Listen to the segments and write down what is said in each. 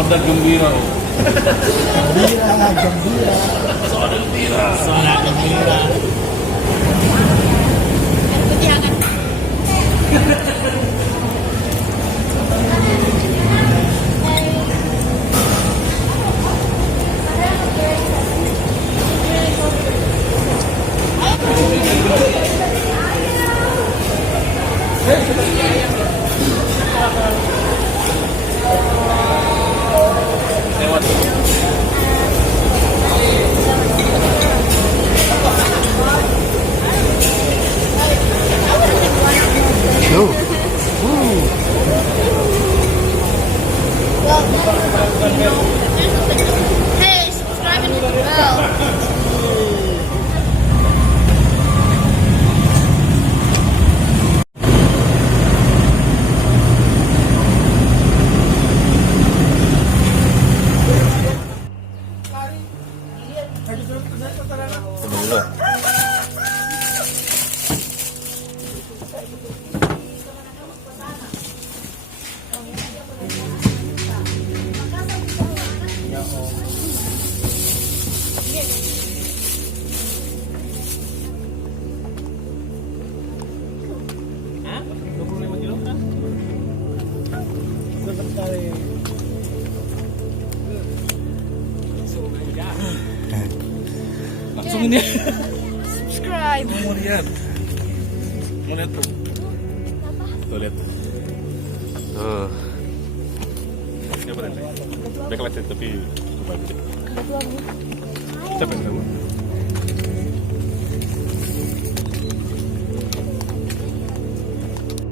Soda gembira. Gembira. Soda gembira. Soda gembira. Lewat. Tuh. Hey, subscribe and hit the bell. Hah? 25 kilo kan? Langsung ini. Subscribe. Mau lihat. Mau lihat tuh. Tuh lihat. Tuh. Ya berarti. Backlight tapi bagus. Capek kamu.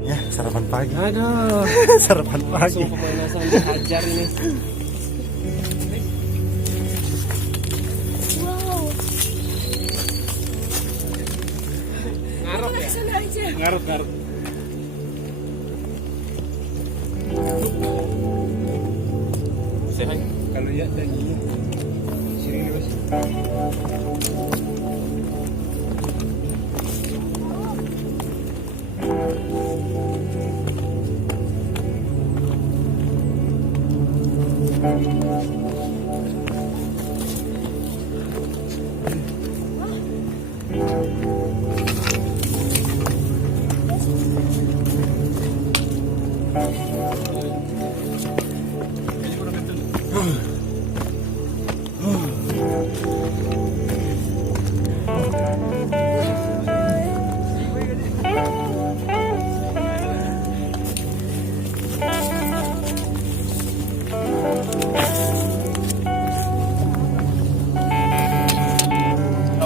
Ya, sarapan pagi. Aduh. Sarapan pagi. Langsung pemanasan dihajar ini. Wow. Ngarep ya? Sana aja. Ngarep. Sehat. Kalau ya dagingnya. Sini terus.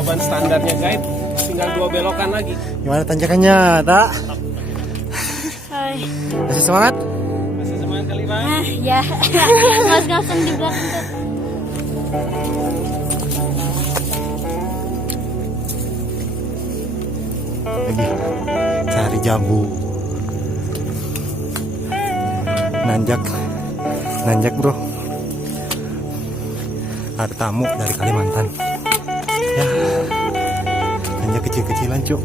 Jawaban standarnya guide, tinggal 2 belokan lagi. Gimana tanjakannya, Tak? Hai. Masih semangat? Masih semangat kali Bang? Ah, ya. Ngos-ngosan di belakang tuh. Lagi cari jambu. Nanjak bro. Ada tamu dari Kalimantan. Ya, nanjak kecil-kecilan cuk.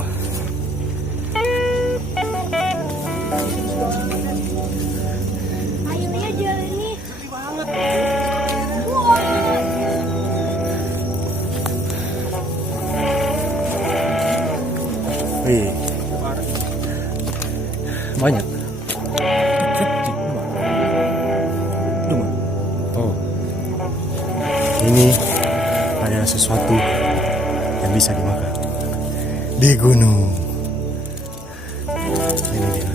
Airnya jernih. Wih, banyak. Oh, ini adalah sesuatu yang bisa dimakan di gunung. Ini dia.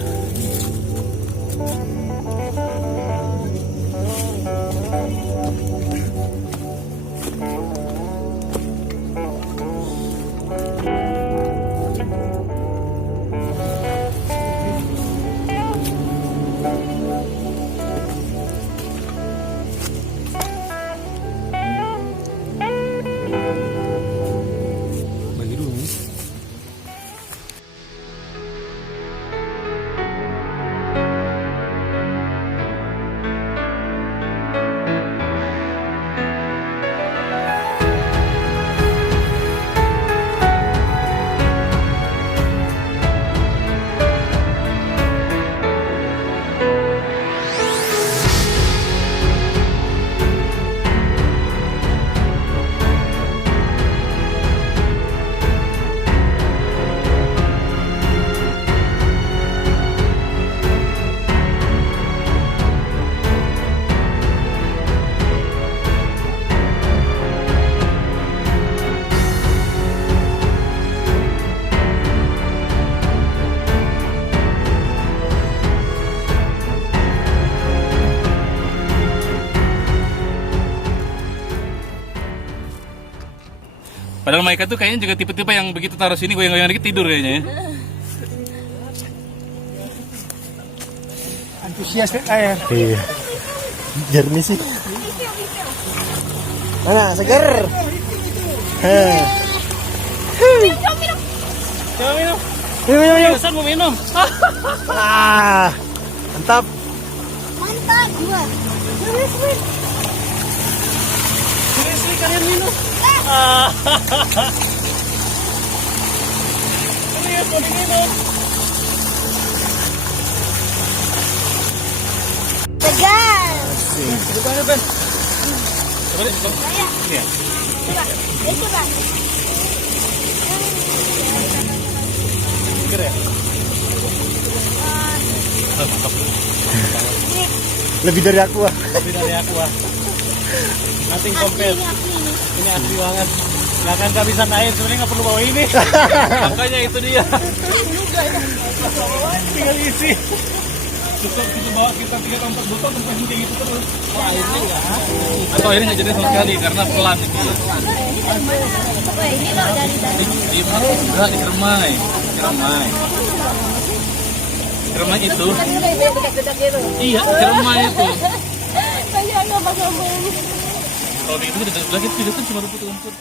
Padahal Maika tuh kayaknya juga tipe-tipe yang begitu taruh sini goyang-goyang dikit tidur kayaknya ya. Antusias air. Iya. Jernih sih. Mana seger? Heh. Coba minum. Minum. Pesan mau minum. Mantap. Mantap gua. Sini kalian minum. Serius mau diminum. Segar. Bukannya Ben. Coba deh, coba. Iya. Coba. Coba. Seger ya? Lebih dari aku. Lebih dari aku ah. Nothing compare. Ini asli banget. Nggak akan kehabisan air, sebenarnya nggak perlu bawa ini. Makanya itu dia. Tinggal isi. Cukup kita bawa kita 3 atau 4 botol sampai kayak gitu terus. Wah, ini enggak. Atau airnya nggak jadi sama sekali karena pelan gitu. Wah, ini loh dari Di mana? Enggak di Keremai. Keremai itu. Iya, Keremai itu. Banyak nggak pakai bumbu. Kalau begitu udah lagi itu kan cuma rumput-rumput.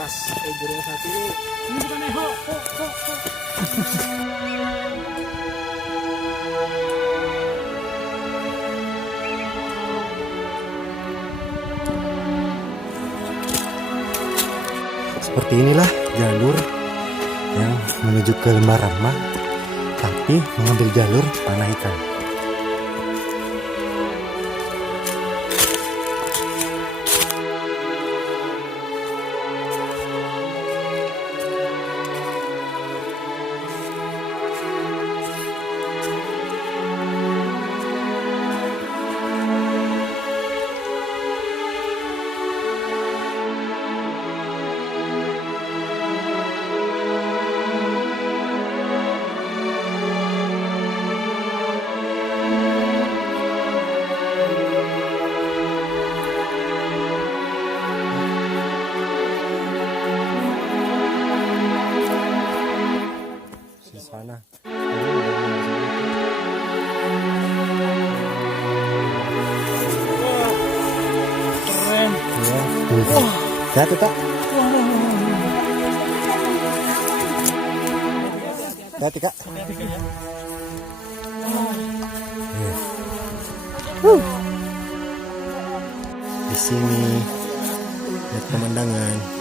Pas guru yang satu ini bukan eho. Seperti inilah jalur yang menuju ke Lembah Rama, tapi mengambil jalur Panaikan. Sana. Keren. Ya. Jatuh tak? Hati kak. Di sini lihat pemandangan.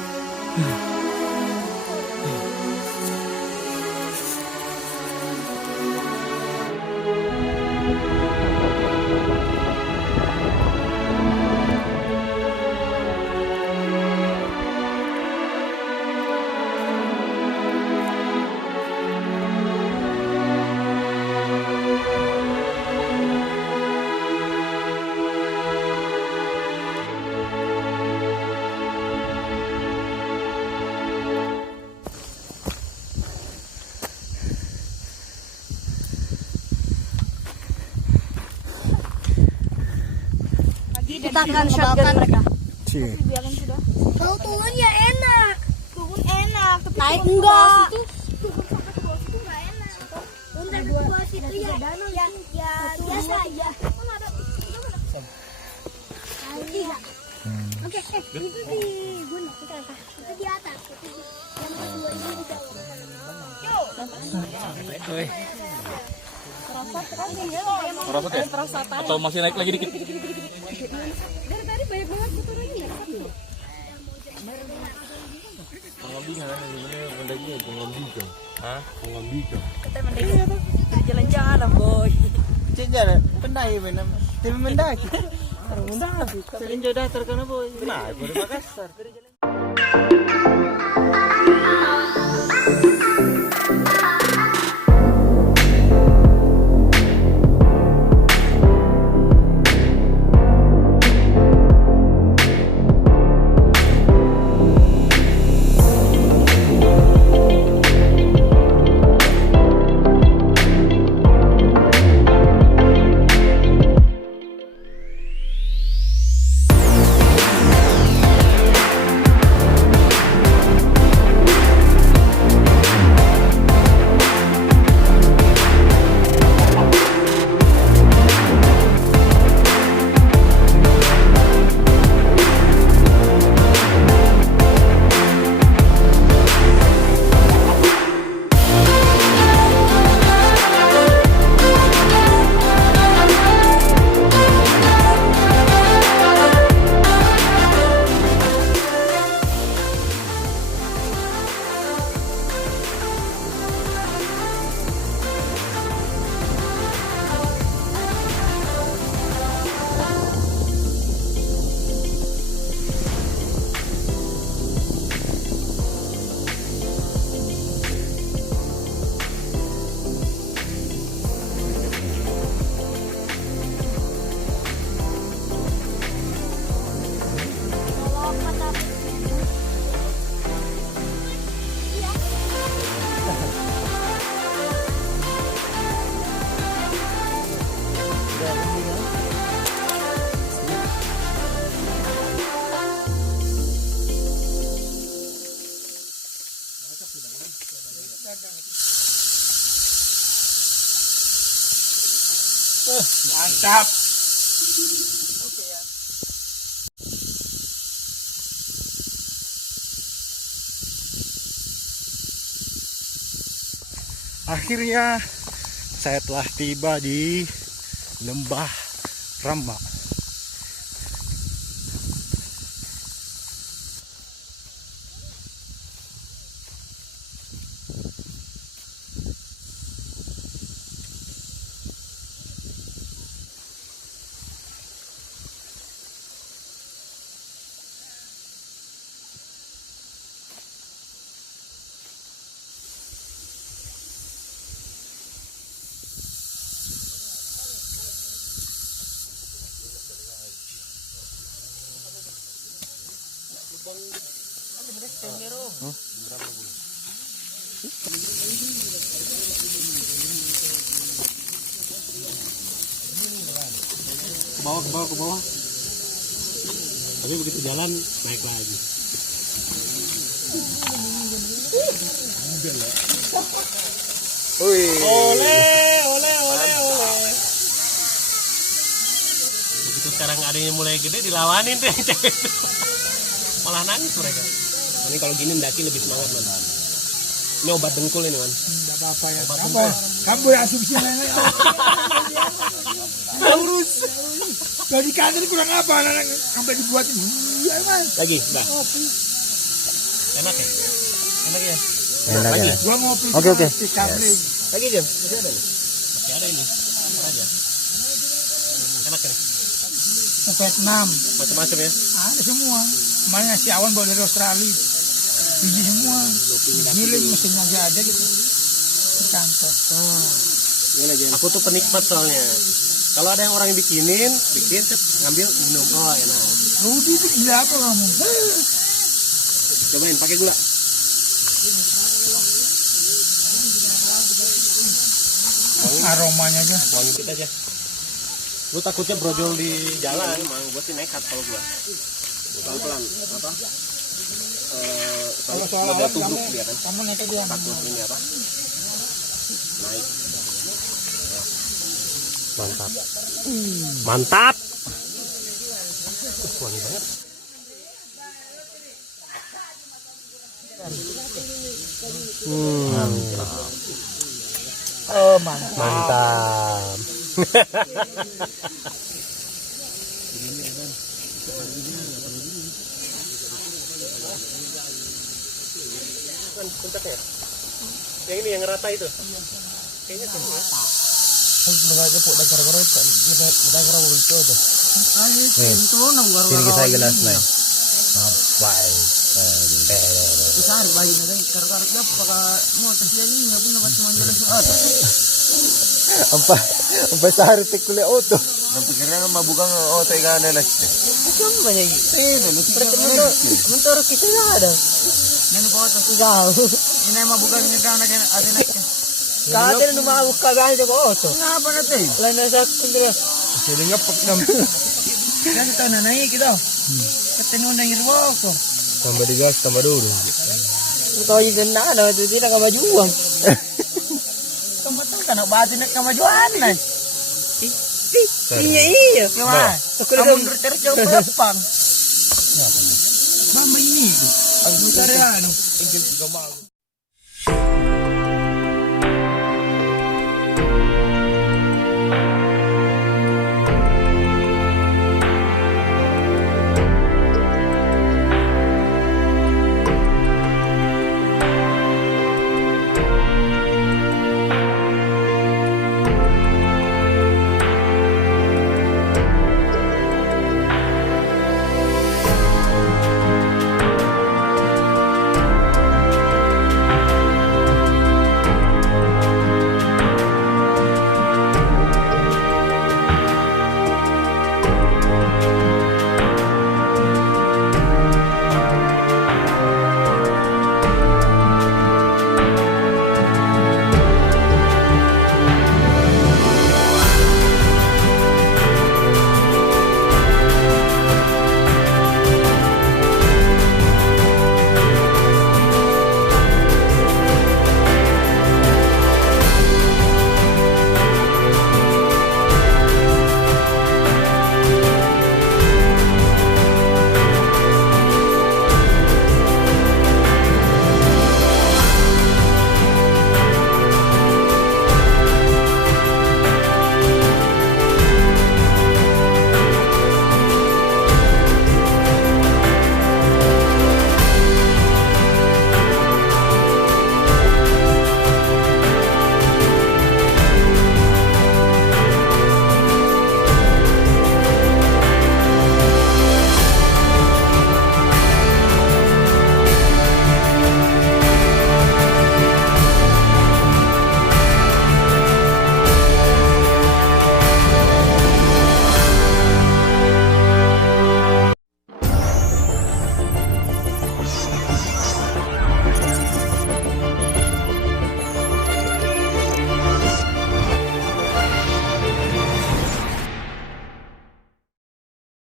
Kita akan shotgun mereka. Cie. Kalau turunnya enak. Turun enak. Tapi naik enggak. Turun enggak enak. Turun dari bawah situ ya. Ya biasa aja. Oke, itu di gunung kita atas. Itu di atas. Yang kedua ini di bawah. Yuk. Merosot ya? Atau masih naik lagi dikit? Dari tadi banyak banget kotorannya. Kita mendaki. Jalan-jalan, boy. Jalan pendaki mana? Tapi mendaki. Mendaki. Sering jodoh terkena boy. Nah, baru Makassar. Mantap. Akhirnya saya telah tiba di Lembah Rama. Ke bawah. Tapi begitu jalan naik lagi. Oleh. Begitu sekarang adanya mulai gede dilawanin deh cewek itu. Malah nangis mereka. Ini kalau gini mendaki lebih semangat man. Ini obat dengkul ini man. Enggak apa-apa ya. Apa? Kamu asumsi lain-lain. Urus. Dari kantor kurang apa anak sampai dibuatin. Iya kan. Lagi, Mbak. Enak ya? Enak ya? Enak lagi. ya. Gua ngopi. Oke. Lagi Jam? Masih ada nih? Masih ada ini. Apa aja? Enak ya? Vietnam. Macam-macam ya? Ada semua. Kemarin si Awan bawa dari Australia. Biji semua. Giling mesinnya aja ada gitu. Di kantor. Aku tuh penikmat soalnya. Kalau ada yang orang yang bikin, set, ngambil, minum. Oh enak. Rudi itu gila apa kamu? Cobain, pakai gula. Aromanya aja. Wangi dikit aja. Lu takutnya brojol di jalan, mang. Gue sih nekat kalau gua. Pelan-pelan. Apa? Kalau soal udah alat tubruk dia kan. kamu nekat dia. Takut ini apa? Naik. Mantap. Mantap. Wangi banget. Mantap. Oh mantap. Mantap. Kan puncaknya. Yang ini yang rata itu. Kayaknya semua. Sini kita gelas nih. Apa? Sampai sehari tekule auto. Nampaknya mabukang otak ka na nas. Samba ya. Mentor kita nggak ada. Yan po ito. Jauh. Inay mabukang niya ka na atin na. Kaya na lumawag ka gaya ko auto. Nga pa natin. Lain na sa kundra. Sini ngapok nam. Yan ito na naik ito. Katino na irwa ko. Tambah digas, tambah dulu. Ito yung na ano, ito din ang kamajuan. Kamatang ka na ba din kamajuan na. Iya. Kaya. Kamu tercau berapang. Mama ini. Ang mutare ano.